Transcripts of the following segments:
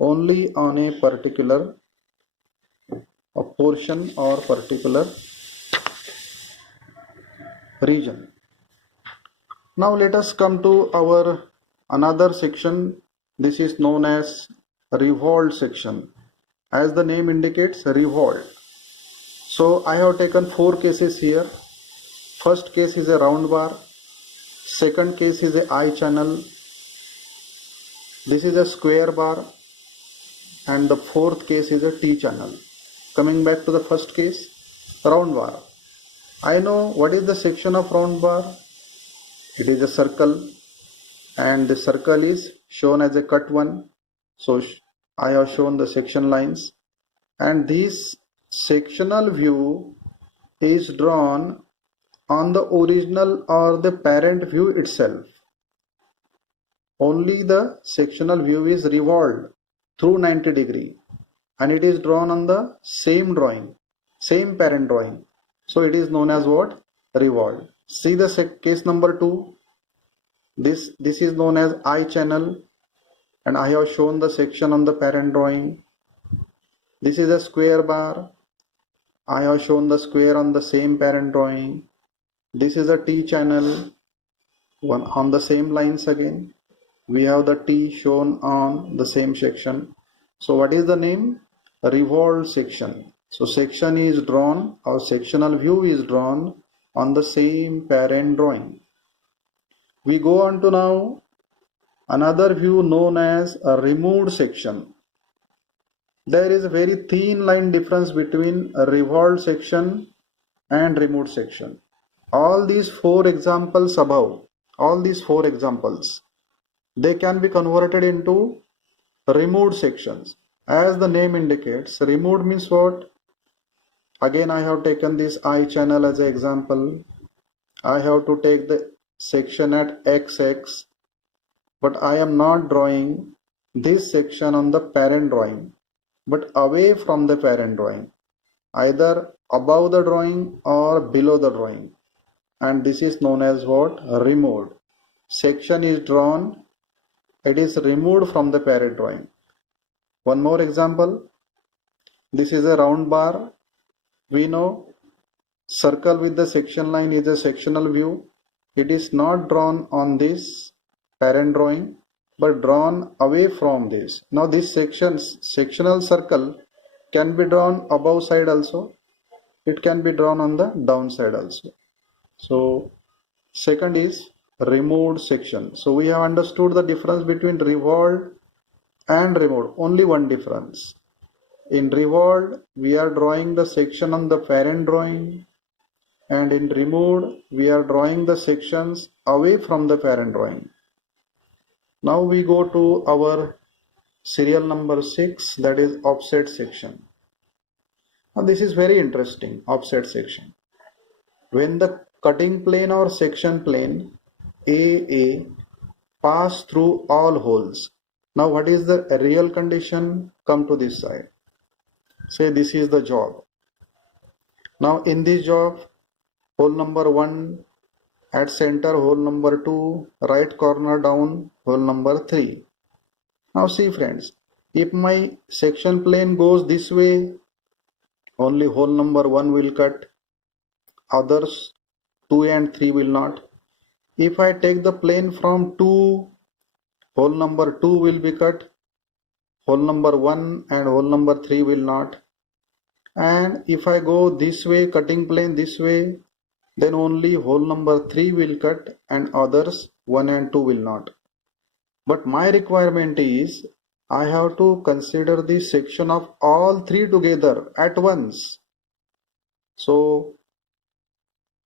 only on a particular portion or particular region. Now let us come to our another section. This is known as Revolt section. As the name indicates, revolt. So I have taken 4 cases here. First case is a round bar. Second case is a I channel. This is a square bar. And the fourth case is a T channel. Coming back to the first case, round bar. I know what is the section of round bar. It is a circle, and the circle is shown as a cut one. So I have shown the section lines, and this sectional view is drawn on the original or the parent view itself. Only the sectional view is revolved through 90 degree, and it is drawn on the same drawing, same parent drawing. So it is known as what? Revolved. See the case number 2. This is known as I channel, and I have shown the section on the parent drawing. This is a square bar. I have shown the square on the same parent drawing. This is a T channel, one on the same lines again. We have the T shown on the same section. So what is the name? Revolt section. So section is drawn, or sectional view is drawn on the same parent drawing. We go on to now another view known as a removed section. There is a very thin line difference between a revolved section and removed section. All these 4 examples above, they can be converted into removed sections. As the name indicates, removed means what? Again, I have taken this I channel as an example. I have to take the section at XX, but I am not drawing this section on the parent drawing, but away from the parent drawing, either above the drawing or below the drawing, and this is known as what? Removed. Section is drawn, it is removed from the parent drawing. One more example. This is a round bar. We know circle with the section line is a sectional view. It is not drawn on this parent drawing, but drawn away from this. Now this sectional circle can be drawn above side also. It can be drawn on the down side also. So second is removed section. So we have understood the difference between revolved and removed. Only one difference. In revolved, we are drawing the section on the parent drawing, and in removed, we are drawing the sections away from the parent drawing. Now we go to our serial number 6, that is offset section. Now this is very interesting, offset section. When the cutting plane or section plane AA pass through all holes. Now what is the real condition? Come to this side. Say this is the job. Now in this job, hole number 1 at center, hole number 2, right corner down, hole number 3. Now see friends, if my section plane goes this way, only hole number 1 will cut, others 2 and 3 will not. If I take the plane from 2, hole number 2 will be cut, hole number 1 and hole number 3 will not. And if I go this way, cutting plane this way, then only hole number 3 will cut and others 1 and 2 will not. But my requirement is I have to consider the section of all 3 together at once. So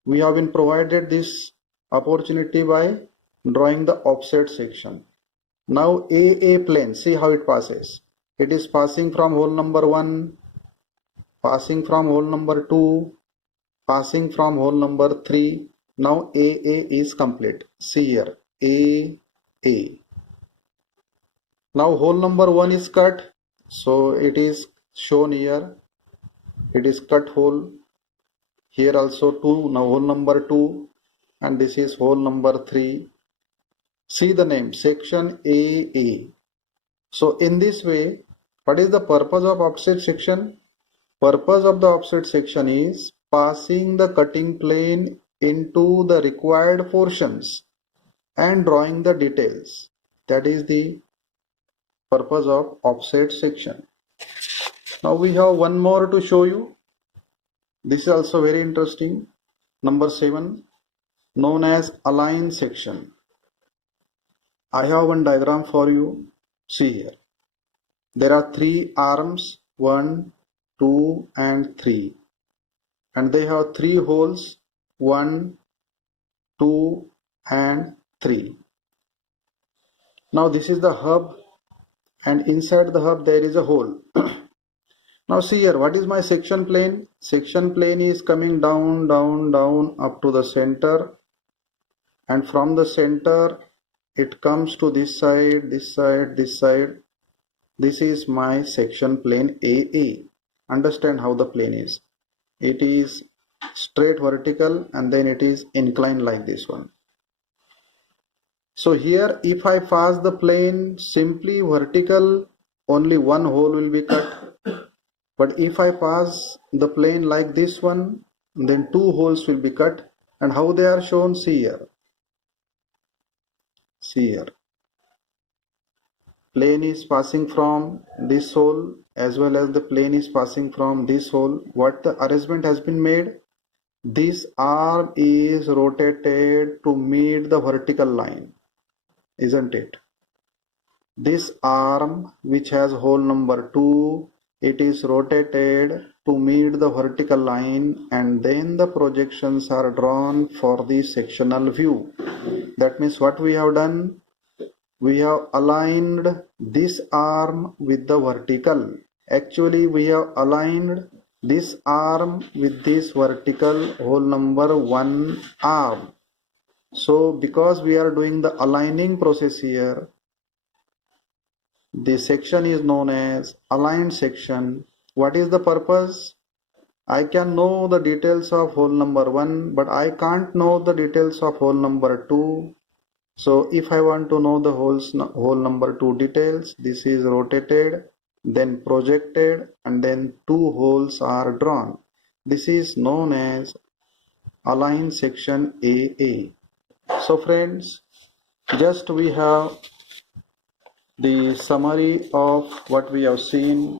we have been provided this opportunity by drawing the offset section. Now AA plane, see how it passes. It is passing from hole number 1, passing from hole number 2, passing from hole number 3. Now AA is complete. See here, AA. Now hole number 1 is cut, so it is shown here. It is cut hole. Here also 2, now hole number 2, and this is hole number 3. See the name, section AA. So in this way, what is the purpose of offset section? Purpose of the offset section is passing the cutting plane into the required portions and drawing the details. That is the purpose of offset section. Now we have one more to show you. This is also very interesting. Number 7, known as align section. I have one diagram for you. See here. There are 3 arms, 1, 2 and 3. And they have 3 holes, 1, 2 and 3. Now this is the hub, and inside the hub there is a hole. Now see here, what is my section plane? Section plane is coming down, down, down up to the center, and from the center it comes to this side, this side, this side. This is my section plane AA. Understand how the plane is. It is straight vertical and then it is inclined like this one. So here if I pass the plane simply vertical, only one hole will be cut. But if I pass the plane like this one, then 2 holes will be cut. And how they are shown? See here. See here. Plane is passing from this hole as well as the plane is passing from this hole. What the arrangement has been made? This arm is rotated to meet the vertical line, isn't it? This arm, which has hole number 2, it is rotated to meet the vertical line, and then the projections are drawn for the sectional view. That means what we have done? We have aligned this arm with the vertical. Actually, we have aligned this arm with this vertical hole number 1 arm. So because we are doing the aligning process here, the section is known as aligned section. What is the purpose? I can know the details of hole number 1, but I can't know the details of hole number 2. So if I want to know the hole number 2 details, this is rotated, then projected, and then 2 holes are drawn. This is known as align section AA. So friends, just we have the summary of what we have seen